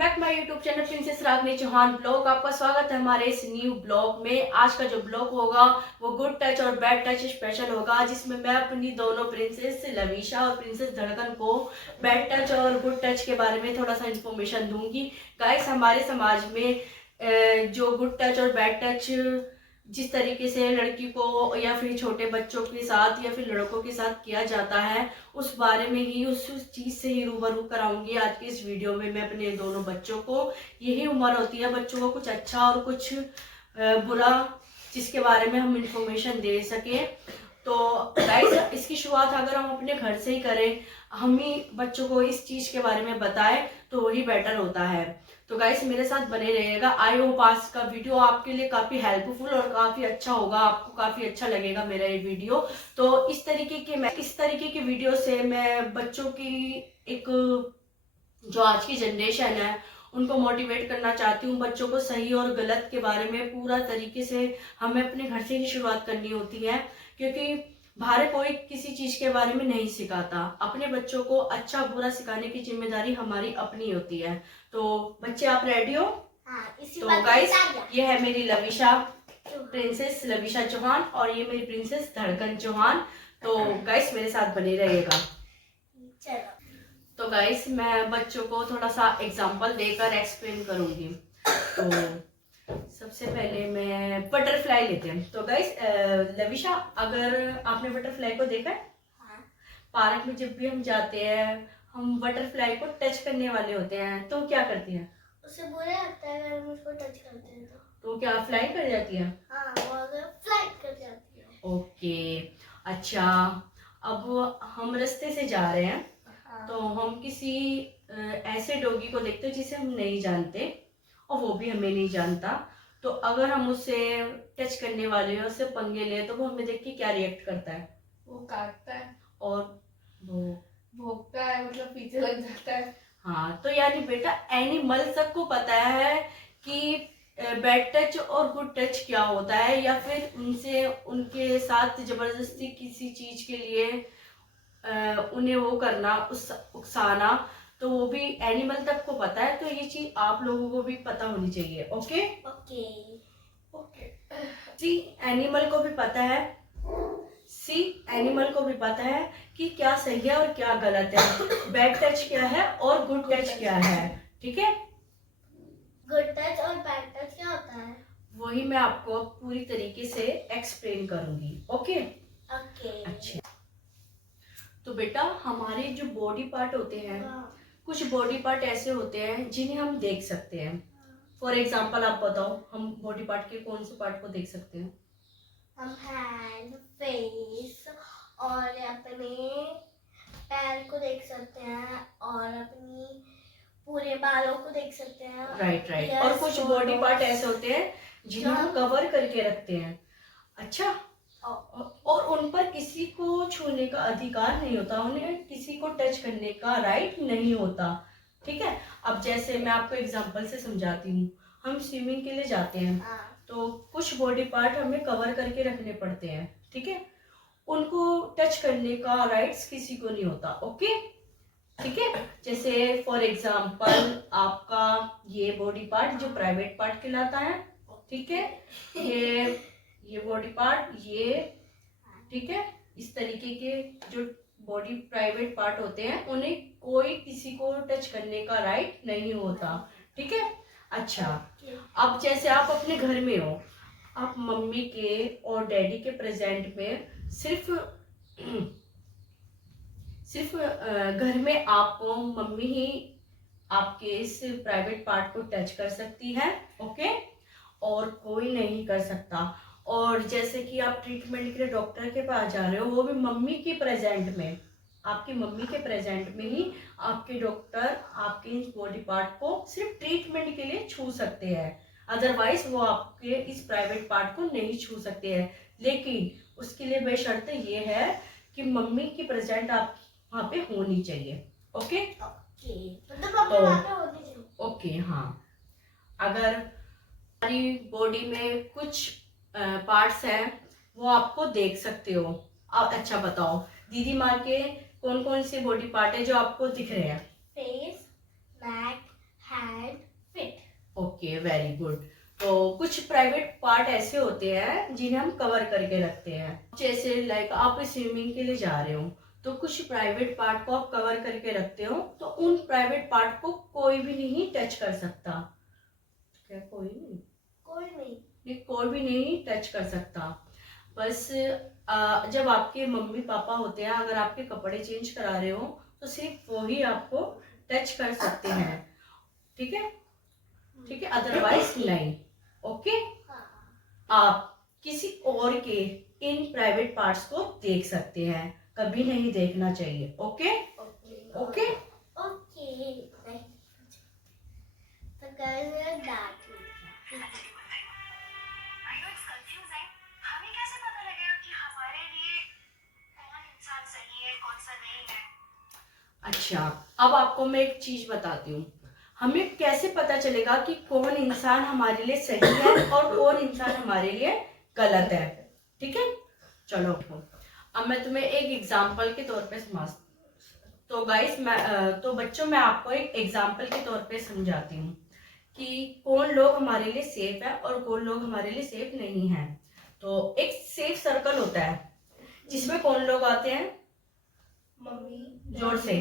Back my YouTube channel princess Ragini Chauhan blog. आपका स्वागत है हमारे इस न्यू ब्लॉग में। आज का जो ब्लॉग होगा वो गुड टच और बैड टच स्पेशल होगा, जिसमें मैं अपनी दोनों प्रिंसेस लवीशा और प्रिंसेस धड़कन को बैड टच और गुड टच के बारे में थोड़ा सा इन्फॉर्मेशन दूंगी। गाइस, हमारे समाज में जो गुड टच और बैड टच जिस तरीके से लड़की को या फिर छोटे बच्चों के साथ या फिर लड़कों के साथ किया जाता है, उस बारे में ही उस चीज से ही रूबरू कराऊंगी आज की इस वीडियो में मैं अपने दोनों बच्चों को। यही उम्र होती है बच्चों को कुछ अच्छा और कुछ बुरा, जिसके बारे में हम इंफॉर्मेशन दे सके। तो गाइस, इसकी शुरुआत अगर हम अपने घर से ही करें, हम ही बच्चों को इस चीज के बारे में बताएं, तो वही बेटर होता है। तो गाइस, मेरे साथ बने रहिएगा। आई होप आज का वीडियो आपके लिए काफी हेल्पफुल और काफी अच्छा होगा, आपको काफी अच्छा लगेगा मेरा ये वीडियो। तो इस तरीके के वीडियो से मैं बच्चों की एक जो आज की जनरेशन है उनको मोटिवेट करना चाहती हूँ। बच्चों को सही और गलत के बारे में पूरा तरीके से हमें अपने घर से ही शुरुआत करनी होती है, क्योंकि बाहर कोई किसी चीज के बारे में नहीं सिखाता। अपने बच्चों को अच्छा बुरा सिखाने की जिम्मेदारी हमारी अपनी होती है। तो बच्चे, आप रेडी हो? तो गाइस, ये है मेरी लवीशा, प्रिंसेस लवीशा चौहान, और ये मेरी प्रिंसेस धड़कन चौहान। तो गाइस, मेरे साथ बने रहिएगा। चलो, तो गाइस, मैं बच्चों को थोड़ा सा एग्जांपल देकर एक्सप्लेन करूंगी। तो सबसे पहले मैं बटरफ्लाई लेते हैं। तो गाइस, लवीशा, अगर आपने बटरफ्लाई को देखा है? हाँ। पार्क में जब भी हम जाते हैं, हम बटरफ्लाई को टच करने वाले होते हैं, तो क्या करती है? उसे बुरा लगता है अगर हम उसको टच करते हैं तो क्या फ्लाई कर जाती है? हाँ, वो अगर फ्लाई कर जाती है। ओके, अच्छा, अब हम रास्ते से जा रहे हैं। हाँ। तो हम किसी ऐसे डॉगी को देखते हैं जिसे हम नहीं जानते और वो भी हमें नहीं जानता। तो अगर हम उसे टच करने वाले हैं, उससे पंगे ले, तो वो हमें देख के क्या रिएक्ट करता है? वो काटता है और वो भौंकता है, मतलब पीछे लग जाता है। हाँ, तो यानी बेटा, एनिमल सबको पता है कि बैड टच और गुड टच क्या होता है, या फिर उनसे उनके साथ जबरदस्ती किसी चीज के लिए उन्हें वो करना, उकसाना, तो वो भी एनिमल तक को पता है। तो ये चीज आप लोगों को भी पता होनी चाहिए। Okay okay okay. Sea animal को भी पता है एनिमल को भी पता है कि क्या सही है और क्या गलत है, बैड टच क्या है और गुड टच क्या है। ठीक है, गुड टच और बैड टच क्या होता है वही मैं आपको पूरी तरीके से एक्सप्लेन करूंगी। Okay okay. अच्छा, तो बेटा, हमारे जो बॉडी पार्ट होते हैं, कुछ बॉडी पार्ट ऐसे होते हैं जिन्हें हम देख सकते हैं। फॉर एग्जाम्पल, आप बताओ, हम बॉडी पार्ट के कौन से पार्ट को देख सकते हैं? हम हैंड, फेस और अपने पैर को देख सकते हैं और अपनी पूरे बालों को देख सकते हैं। राइट। और कुछ बॉडी पार्ट ऐसे होते हैं जिन्हें हम कवर करके रखते हैं। अच्छा, और उन पर किसी को छूने का अधिकार नहीं होता, उन्हें किसी को टच करने का राइट नहीं होता। ठीक है, अब जैसे मैं आपको एग्जांपल से समझाती हूँ। हम स्विमिंग के लिए जाते हैं, तो कुछ बॉडी पार्ट हमें कवर करके रखने पड़ते हैं। ठीक है, उनको टच करने का राइट्स किसी को नहीं होता। ओके, ठीक है, जैसे फॉर एग्जांपल आपका ये बॉडी पार्ट जो प्राइवेट पार्ट कहलाता है। ठीक है, ये बॉडी पार्ट, ये, ठीक है, इस तरीके के जो बॉडी प्राइवेट पार्ट होते हैं, उन्हें कोई किसी को टच करने का राइट नहीं होता। ठीक है, अच्छा, अब जैसे आप अपने घर में हो, आप मम्मी के और डैडी के प्रेजेंट में सिर्फ घर में आपको मम्मी ही आपके इस प्राइवेट पार्ट को टच कर सकती है। ओके, और कोई नहीं कर सकता। और जैसे कि आप ट्रीटमेंट के लिए डॉक्टर के पास जा रहे हो, वो भी मम्मी की प्रेजेंट में, आपकी मम्मी के प्रेजेंट में ही आपके डॉक्टर आपके इस बॉडी पार्ट को सिर्फ ट्रीटमेंट के लिए छू सकते हैं। अदरवाइज वो आपके इस प्राइवेट पार्ट को नहीं छू सकते हैं। लेकिन उसके लिए बेशर्त ये है कि मम्मी की प्रेजेंट आप वहाँ पे होनी चाहिए। ओके तो ओके, हाँ, अगर हमारी बॉडी में कुछ पार्ट्स हैं वो आपको देख सकते हो। अब अच्छा बताओ, दीदी मार के कौन कौन से बॉडी पार्ट है जो आपको दिख रहे हैं? फेस, नेक, हैंड, ओके, वेरी गुड। तो कुछ प्राइवेट पार्ट ऐसे होते हैं जिन्हें हम कवर करके रखते हैं, जैसे लाइक आप स्विमिंग के लिए जा रहे हो तो कुछ प्राइवेट पार्ट को आप कवर करके रखते हो, तो उन प्राइवेट पार्ट को कोई भी नहीं टच कर सकता। क्या कोई नहीं? कोई भी नहीं टच कर सकता। बस जब आपके मम्मी पापा होते हैं, अगर आपके कपड़े चेंज करा रहे हो तो सिर्फ वो ही आपको टच कर सकते हैं, ठीक है? ठीक है, अदरवाइज नहीं। ओके, आप किसी और के इन प्राइवेट पार्ट्स को देख सकते हैं, कभी नहीं देखना चाहिए। ओके ओके तो कर डांट हमें कैसे पता लगेगा कि हमारे लिए कौन इंसान सही है कौन सा नहीं है? अच्छा, अब आपको मैं एक चीज बताती हूँ। हमें कैसे पता चलेगा कि कौन इंसान हमारे लिए सही है और कौन इंसान हमारे लिए गलत है? ठीक है, चलो अब मैं तुम्हें एक एग्जाम्पल के तौर पे तो गाइस तो बच्चों, मैं आपको एक एग्जाम्पल के तौर पे समझाती हूँ कि कौन लोग हमारे लिए सेफ है और कौन लोग हमारे लिए सेफ नहीं है। तो एक सेफ सर्कल होता है जिसमें कौन लोग आते हैं? मम्मी, जोर से।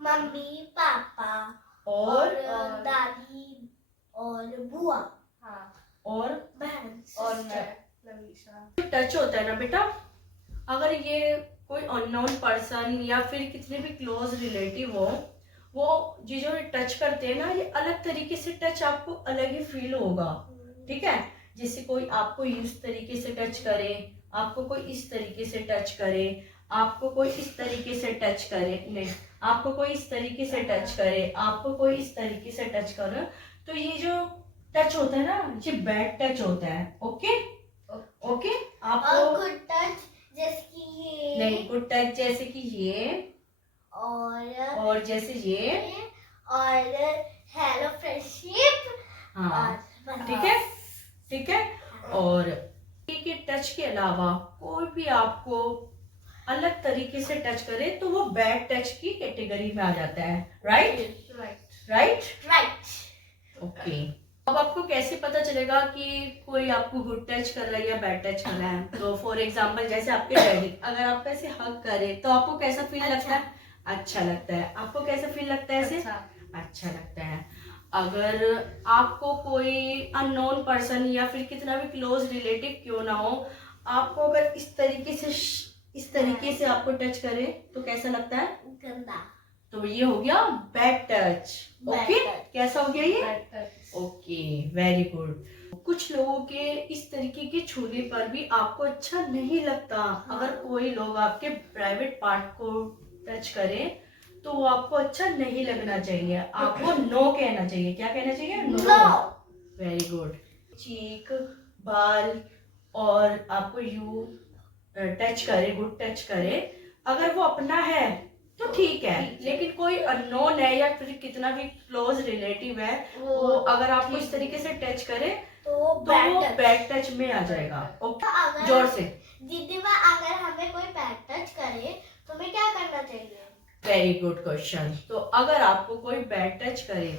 मम्मी पापा और दादी और बुआ और बहन और sister। मैं लवीशा। टच होता है ना बेटा, अगर ये कोई अननोन पर्सन या फिर कितने भी क्लोज रिलेटिव हो, वो जो टच करते हैं ना, ये अलग तरीके से टच आपको अलग ही फील होगा। ठीक है, जैसे कोई आपको इस तरीके से टच करे, आपको कोई इस तरीके से टच करे, आपको कोई इस तरीके से टच करे, नहीं आपको कोई इस तरीके से टच करे, आपको कोई इस तरीके से टच करे, तो ये जो टच होता है ना, ये बैड टच होता है। ओके ओके, और आपको गुड टच जैसे कि ये नहीं, गुड टच जैसे कि ये और जैसे ये, और हेलो फ्रेंडशिप। हाँ और ठीक है ठीक है। और के टच के अलावा कोई भी आपको अलग तरीके से टच करे तो वो बैड टच की कैटेगरी में आ जाता है। Right right right. ओके, अब आपको कैसे पता चलेगा कि कोई आपको गुड टच कर रहा है या बैड टच कर रहा है? तो फॉर एग्जांपल, जैसे आपके डैडी अगर आपको ऐसे हग करे तो आपको कैसा फील लगता है? अच्छा लगता है। आपको कैसा फील लगता है ऐसे? अच्छा लगता है। अगर आपको कोई अननोन पर्सन या फिर कितना भी क्लोज रिलेटिव क्यों ना हो, आपको अगर इस तरीके से आपको टच करे तो कैसा लगता है? गंदा। तो ये हो गया बैड टच। ओके, कैसा हो गया ये? Okay, very good. कुछ लोगों के इस तरीके के छूने पर भी आपको अच्छा नहीं लगता। अगर कोई लोग आपके प्राइवेट पार्ट को टच करे तो वो आपको अच्छा नहीं लगना चाहिए, आपको नो कहना चाहिए। क्या कहना चाहिए? नो। Very good. चीक, बाल और आपको यू टच करे, गुड टच करे, अगर वो अपना है तो ठीक है, लेकिन कोई अननोन है या फिर कितना भी क्लोज रिलेटिव है, वो अगर आपको इस तरीके से टच करे तो वो बैड बैड टच में आ जाएगा। ओके, अगर जोर से। दीदी माँ, अगर हमें कोई बैड टच करे तो हमें क्या करना चाहिए? Very good question. तो अगर आपको कोई बैड टच करे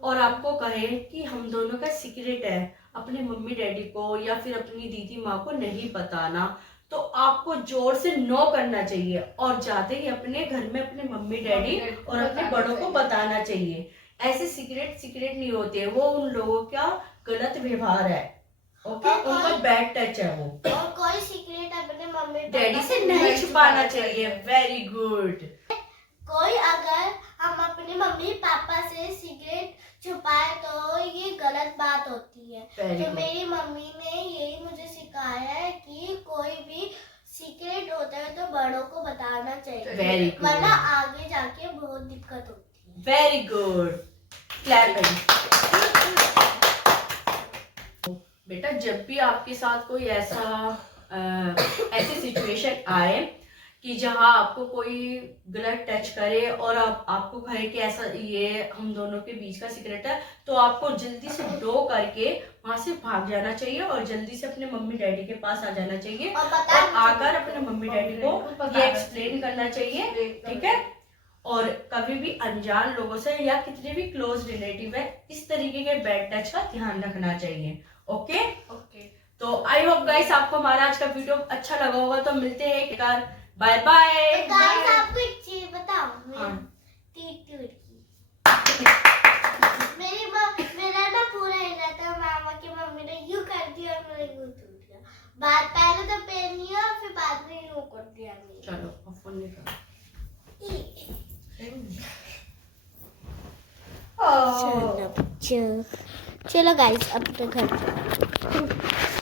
और आपको कहे कि हम दोनों का सीक्रेट है, अपने मम्मी डैडी को या फिर अपनी दीदी माँ को नहीं बताना, तो आपको जोर से नो करना चाहिए और जाते ही अपने घर में अपने मम्मी डैडी और अपने बड़ों को बताना चाहिए। ऐसे सीक्रेट नहीं होते, वो उन लोगों का गलत व्यवहार है। ओके, उनका बैड टच है वो। और कोई सीक्रेट अपने मम्मी डैडी से नहीं छुपाना चाहिए। Very good. कोई अगर हम अपने मम्मी पापा से सीक्रेट छुपाए तो ये गलत बात होती है। Very तो good. मेरी मम्मी ने यही मुझे सिखाया है कि कोई भी सीक्रेट होता है तो बड़ों को बताना चाहिए, Very good. वरना आगे जाके बहुत दिक्कत होती है। Very good, clapping. बेटा, जब भी आपके साथ कोई ऐसी सिचुएशन आए कि जहां आपको कोई गलत टच करे और आपको कहे कि ऐसा ये हम दोनों के बीच का सीक्रेट है, तो आपको जल्दी से नो करके वहां से भाग जाना चाहिए और जल्दी से अपने मम्मी डैडी के पास आ जाना चाहिए और आकर अपने मम्मी डैडी को ये एक्सप्लेन करना चाहिए। ठीक है, और कभी भी अनजान लोगों से या कितने भी क्लोज रिलेटिव है इस तरीके के बैड टच का ध्यान रखना चाहिए। ओके, ओके तो आई होप गाइस आपको हमारा आज का वीडियो अच्छा लगा होगा। तो मिलते हैं एक बार, बाय बाय। गाइस आपको एक चीज बताऊं, हाँ। टीट टूट की मेरी माँ, मेरा ना पूरा हिला था, मामा की मम्मी ने यूं कर दिया और मेरा यूं टूट गया। बाद पहले तो पेन लिया फिर बाद में यूं कर दिया मेरे। चलो अब फोन निकाल। चलो गाइस अब तो घर